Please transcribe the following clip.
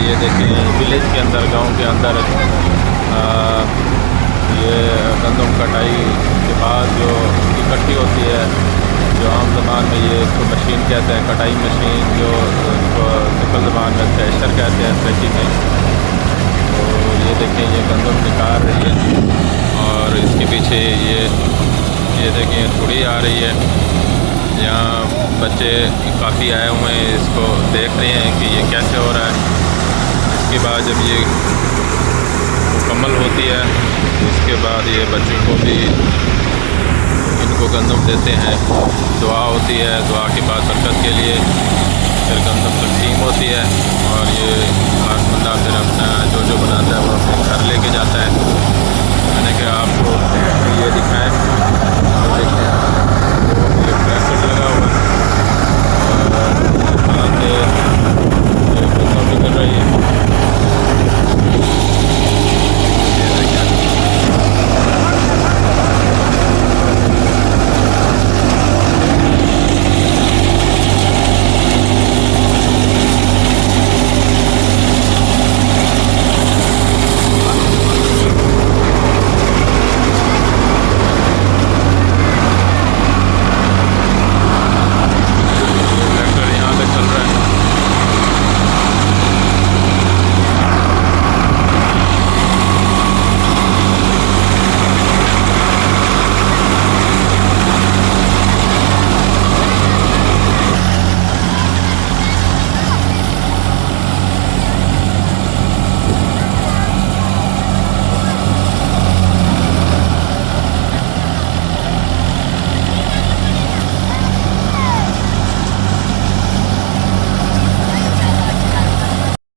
ये देखें विलेज के अंदर, गांव के अंदर ये गंदम कटाई के बाद जो इकट्ठी होती है, जो आम ज़बान में ये इसको मशीन कहते हैं, कटाई मशीन, जो इसको सिंपल ज़बान में थ्रेशर कहते हैं थ्रेशिंग में। तो ये देखें ये गंदम निकाल रही है और इसके पीछे ये देखें थोड़ी आ रही है। यहाँ बच्चे काफ़ी आए हुए हैं, इसको देख रहे हैं कि ये कैसे हो रहा है। इसके बाद जब ये मुकम्मल होती है, इसके बाद ये बच्चों को भी इनको गंदम देते हैं। दुआ होती है, दुआ के बाद बरकत के लिए फिर गंदम तकसीम होती है और ये हर बंदा फिर अपना जो बनाता है वो अपने घर लेके जाता है। मैंने कहा आपको ये दिखाएं।